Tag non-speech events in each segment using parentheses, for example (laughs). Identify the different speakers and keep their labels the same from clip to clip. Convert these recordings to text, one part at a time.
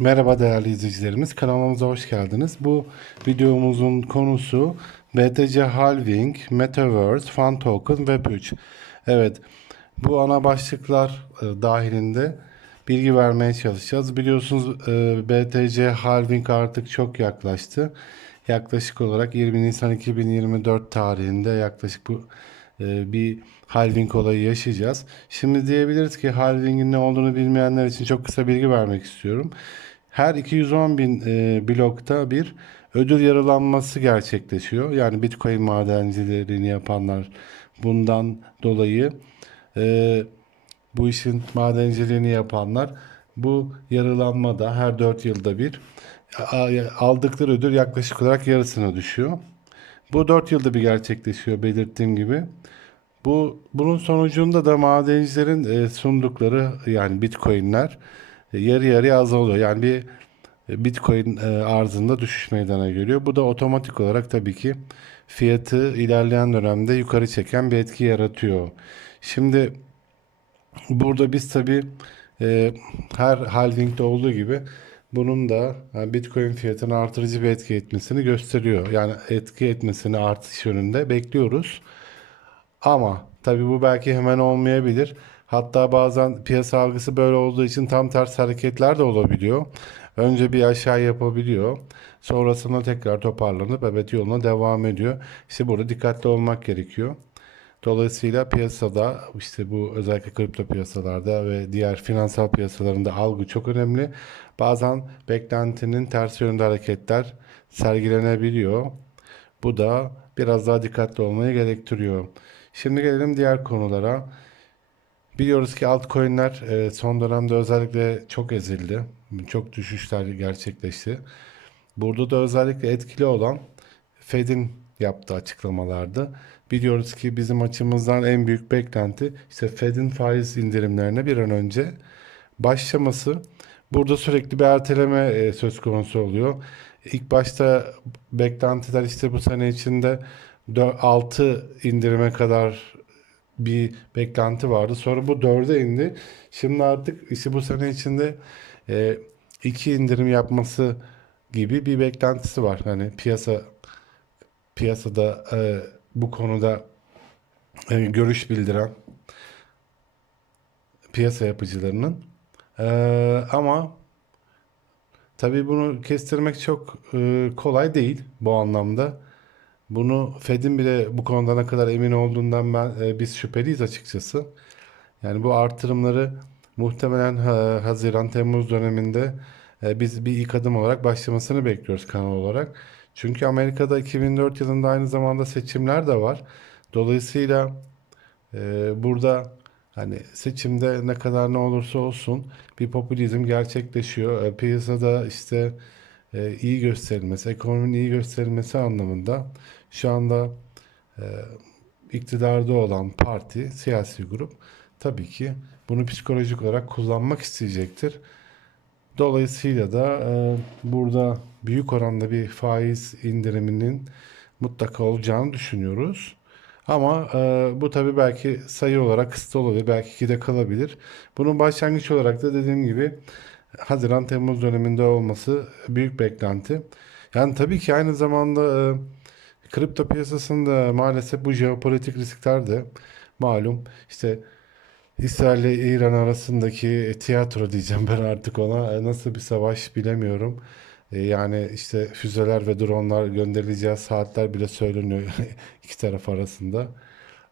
Speaker 1: Merhaba değerli izleyicilerimiz. Kanalımıza hoş geldiniz. Bu videomuzun konusu BTC Halving, Metaverse, Fan Token, Web3. Evet, bu ana başlıklar e, dahilinde bilgi vermeye çalışacağız. Biliyorsunuz e, BTC Halving artık çok yaklaştı. Yaklaşık olarak 20 Nisan 2024 tarihinde yaklaşık bu e, bir halving olayı yaşayacağız. Şimdi diyebiliriz ki halvingin ne olduğunu bilmeyenler için çok kısa bilgi vermek istiyorum. Her 210 bin e, blokta bir ödül yarılanması gerçekleşiyor. Yani Bitcoin madenciliğini yapanlar bundan dolayı e, bu işin madenciliğini yapanlar bu yarılanmada her 4 yılda bir aldıkları ödül yaklaşık olarak yarısına düşüyor. Bu 4 yılda bir gerçekleşiyor belirttiğim gibi. Bu bunun sonucunda da madencilerin e, sundukları yani Bitcoin'ler e, yarı yarıya azalıyor. Yani bir e, Bitcoin e, arzında düşüş meydana geliyor. Bu da otomatik olarak tabii ki fiyatı ilerleyen dönemde yukarı çeken bir etki yaratıyor. Şimdi burada biz tabii e, her halvingde olduğu gibi bunun da yani Bitcoin fiyatını artırıcı bir etki etmesini gösteriyor. Yani etki etmesini artış yönünde bekliyoruz. Ama tabii bu belki hemen olmayabilir. Hatta bazen piyasa algısı böyle olduğu için tam ters hareketler de olabiliyor. Önce bir aşağı yapabiliyor. Sonrasında tekrar toparlanıp evet yoluna devam ediyor. İşte burada dikkatli olmak gerekiyor. Dolayısıyla piyasada işte bu özellikle kripto piyasalarda ve diğer finansal piyasalarında algı çok önemli. Bazen beklentinin ters yönde hareketler sergilenebiliyor. Bu da biraz daha dikkatli olmayı gerektiriyor. Şimdi gelelim diğer konulara. Biliyoruz ki altcoin'ler e, son dönemde özellikle çok ezildi. Çok düşüşler gerçekleşti. Burada da özellikle etkili olan Fed'in yaptığı açıklamalardı. Biliyoruz ki bizim açımızdan en büyük beklenti işte Fed'in faiz indirimlerine bir an önce başlaması. Burada sürekli bir erteleme e, söz konusu oluyor. İlk başta beklentiler işte bu sene içinde 6 indirime kadar bir beklenti vardı. Sonra bu 4'e indi. Şimdi artık işte bu sene içinde e, iki indirim yapması gibi bir beklentisi var. Hani piyasa piyasada e, bu konuda e, görüş bildiren piyasa yapıcılarının. E, ama tabii bunu kestirmek çok e, kolay değil bu anlamda. Bunu Fed'in bile bu konuda ne kadar emin olduğundan ben e, biz şüpheliyiz açıkçası. Yani bu artırımları muhtemelen ha, Haziran Temmuz döneminde e, biz bir ilk adım olarak başlamasını bekliyoruz kanal olarak. Çünkü Amerika'da 2004 yılında aynı zamanda seçimler de var. Dolayısıyla e, burada hani seçimde ne kadar ne olursa olsun bir popülizm gerçekleşiyor. E, piyasada işte e, iyi gösterilmesi, ekonominin iyi gösterilmesi anlamında şu anda e, iktidarda olan parti, siyasi grup tabii ki bunu psikolojik olarak kullanmak isteyecektir. Dolayısıyla da e, burada büyük oranda bir faiz indiriminin mutlaka olacağını düşünüyoruz. Ama e, bu tabii belki sayı olarak kısıtlı olabilir, belki ikide kalabilir. Bunun başlangıç olarak da dediğim gibi Haziran-Temmuz döneminde olması büyük beklenti. Yani tabii ki aynı zamanda e, kripto piyasasında maalesef bu jeopolitik riskler de malum. İşte İsrail ile İran arasındaki tiyatro diyeceğim ben artık ona. E, Nasıl bir savaş bilemiyorum. E, Yani işte füzeler ve dronlar gönderileceği saatler bile söyleniyor (laughs) iki taraf arasında.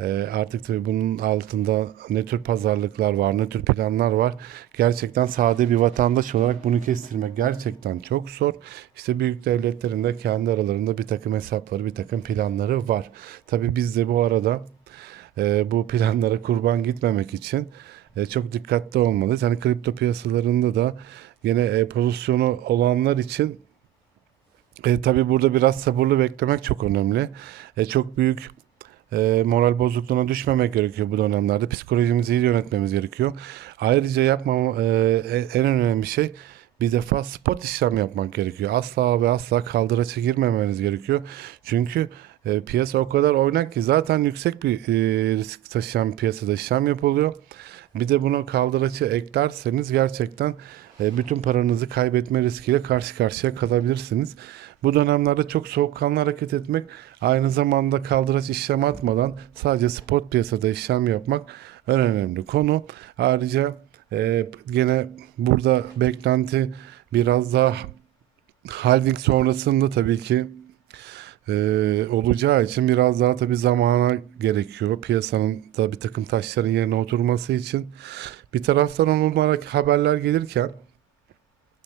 Speaker 1: E, Artık tabii bunun altında ne tür pazarlıklar var, ne tür planlar var. Gerçekten sade bir vatandaş olarak bunu kestirmek gerçekten çok zor. İşte büyük devletlerin de kendi aralarında bir takım hesapları, bir takım planları var. Tabii biz de bu arada e, bu planlara kurban gitmemek için e, çok dikkatli olmalıyız. Hani kripto piyasalarında da yine e, pozisyonu olanlar için e, tabii burada biraz sabırlı beklemek çok önemli. E, çok büyük e, moral bozukluğuna düşmemek gerekiyor bu dönemlerde. Psikolojimizi iyi yönetmemiz gerekiyor. Ayrıca yapmam e, en önemli şey bir defa spot işlem yapmak gerekiyor. Asla ve asla kaldıraça girmemeniz gerekiyor. Çünkü e, piyasa o kadar oynak ki zaten yüksek bir e, risk taşıyan bir piyasada işlem yapılıyor. Bir de bunu kaldıraçı eklerseniz gerçekten e, bütün paranızı kaybetme riskiyle karşı karşıya kalabilirsiniz. Bu dönemlerde çok soğukkanlı hareket etmek, aynı zamanda kaldıraç işlem atmadan sadece spot piyasada işlem yapmak en önemli konu. Ayrıca e, gene burada beklenti biraz daha halving sonrasında tabii ki e, olacağı için biraz daha tabii zamana gerekiyor. Piyasanın da bir takım taşların yerine oturması için. Bir taraftan olarak haberler gelirken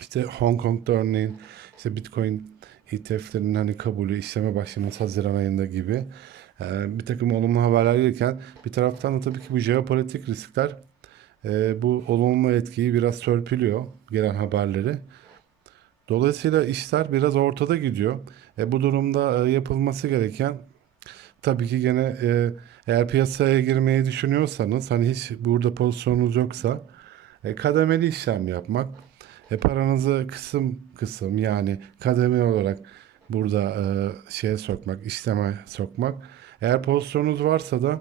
Speaker 1: işte Hong Kong'da örneğin işte Bitcoin ETF'lerinin hani kabulü işleme başlaması Haziran ayında gibi e, bir takım olumlu haberler gelirken bir taraftan da tabii ki bu jeopolitik riskler e, bu olumlu etkiyi biraz törpülüyor gelen haberleri. Dolayısıyla işler biraz ortada gidiyor. E, bu durumda e, yapılması gereken tabii ki gene e, eğer piyasaya girmeyi düşünüyorsanız hani hiç burada pozisyonunuz yoksa e, kademeli işlem yapmak. E, paranızı kısım kısım yani kademeli olarak burada e, şeye sokmak, işleme sokmak. Eğer pozisyonunuz varsa da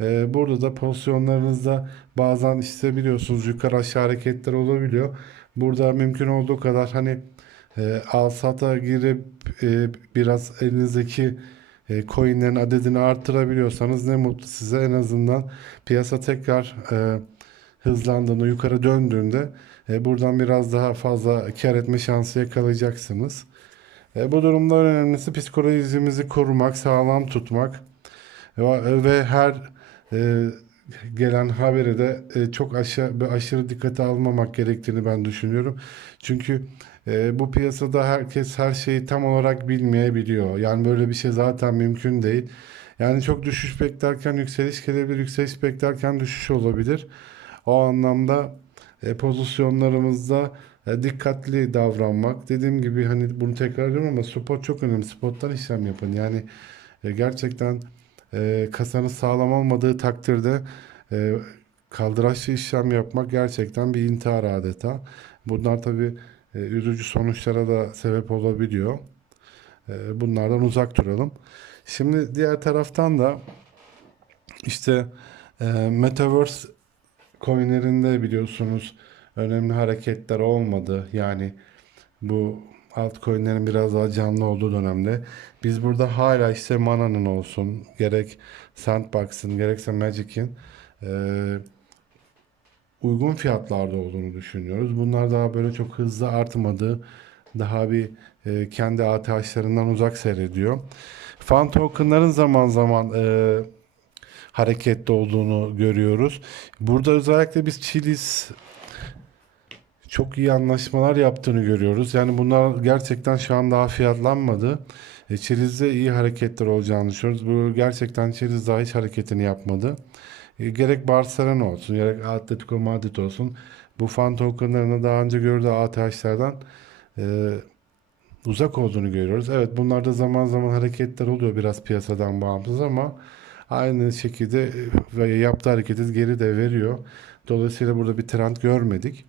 Speaker 1: e, burada da pozisyonlarınızda bazen işte biliyorsunuz yukarı aşağı hareketler olabiliyor. Burada mümkün olduğu kadar hani e, al-sata girip e, biraz elinizdeki e, coinlerin adedini arttırabiliyorsanız ne mutlu size. En azından piyasa tekrar e, hızlandığında, yukarı döndüğünde e, buradan biraz daha fazla kar etme şansı yakalayacaksınız. E, bu durumda önemlisi psikolojimizi korumak, sağlam tutmak ve, ve her e, gelen haberi de e, çok aşağı, aşırı dikkate almamak gerektiğini ben düşünüyorum. Çünkü e, bu piyasada herkes her şeyi tam olarak bilmeyebiliyor. Yani böyle bir şey zaten mümkün değil. Yani çok düşüş beklerken yükseliş gelebilir, yükseliş beklerken düşüş olabilir. O anlamda e, pozisyonlarımızda e, dikkatli davranmak. Dediğim gibi hani bunu tekrar ediyorum ama spot çok önemli. Spottan işlem yapın. Yani e, gerçekten e, kasanız sağlam olmadığı takdirde e, kaldıraçlı işlem yapmak gerçekten bir intihar adeta. Bunlar tabii e, üzücü sonuçlara da sebep olabiliyor. Bunlardan uzak duralım. Şimdi diğer taraftan da işte Metaverse coinlerinde biliyorsunuz önemli hareketler olmadı. Yani bu altcoin'lerin biraz daha canlı olduğu dönemde biz burada hala işte Mana'nın olsun gerek Sandbox'ın gerekse Magic'in e, uygun fiyatlarda olduğunu düşünüyoruz. Bunlar daha böyle çok hızlı artmadı. Daha bir e, kendi ATH'larından uzak seyrediyor. Fan tokenların zaman zaman e, hareketli olduğunu görüyoruz. Burada özellikle biz Chiliz çok iyi anlaşmalar yaptığını görüyoruz. Yani bunlar gerçekten şu an daha fiyatlanmadı. E, Chiliz'de iyi hareketler olacağını düşünüyoruz. Bu gerçekten Chiliz daha hiç hareketini yapmadı. E, gerek Barcelona olsun, gerek Atletico Madrid olsun. Bu fan tokenlarını daha önce gördüğü ATH'lerden e, uzak olduğunu görüyoruz. Evet bunlarda zaman zaman hareketler oluyor biraz piyasadan bağımsız ama aynı şekilde e, yaptığı hareketi geri de veriyor. Dolayısıyla burada bir trend görmedik.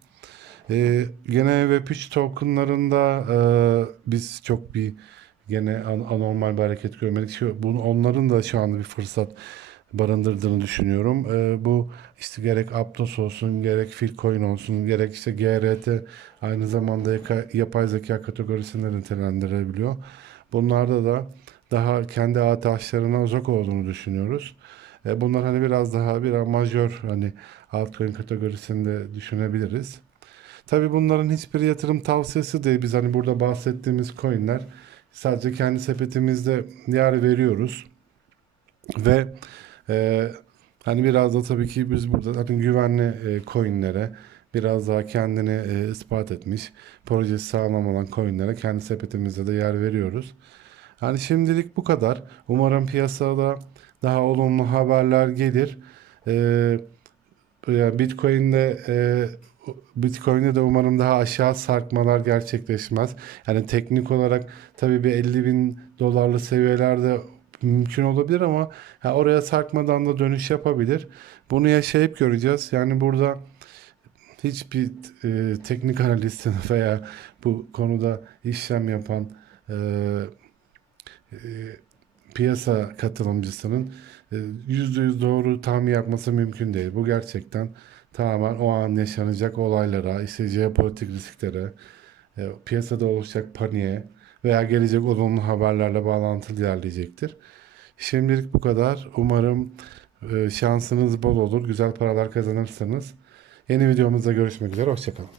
Speaker 1: Ee, gene Web3 tokenlarında e, biz çok bir gene an- anormal bir hareket görmedik. Şu, bunu, onların da şu anda bir fırsat barındırdığını düşünüyorum. Ee, bu işte gerek Aptos olsun, gerek Filcoin olsun, gerek işte GRT aynı zamanda yaka- yapay zeka kategorisinde nitelendirebiliyor. Bunlarda da daha kendi ATH'larına uzak olduğunu düşünüyoruz. E, bunlar hani biraz daha bir majör hani altcoin kategorisinde düşünebiliriz. Tabii bunların hiçbir yatırım tavsiyesi değil. Biz hani burada bahsettiğimiz coinler sadece kendi sepetimizde yer veriyoruz. Ve e, hani biraz da tabii ki biz burada hani güvenli e, coinlere biraz daha kendini e, ispat etmiş, projesi sağlam olan coinlere kendi sepetimizde de yer veriyoruz. Hani şimdilik bu kadar. Umarım piyasada daha olumlu haberler gelir. Ee, yani Bitcoin'de e, Bitcoin'de de umarım daha aşağı sarkmalar gerçekleşmez. Yani teknik olarak tabii bir 50 bin dolarlı seviyelerde mümkün olabilir ama ha, oraya sarkmadan da dönüş yapabilir. Bunu yaşayıp göreceğiz. Yani burada hiçbir e, teknik analistin (laughs) veya bu konuda işlem yapan e, e, piyasa katılımcısının e, yüzde yüz doğru tahmin yapması mümkün değil. Bu gerçekten tamamen o an yaşanacak olaylara, işte jeopolitik risklere, e, piyasada oluşacak paniğe veya gelecek olumlu haberlerle bağlantılı ilerleyecektir. Şimdilik bu kadar. Umarım e, şansınız bol olur, güzel paralar kazanırsınız. Yeni videomuzda görüşmek üzere, hoşçakalın.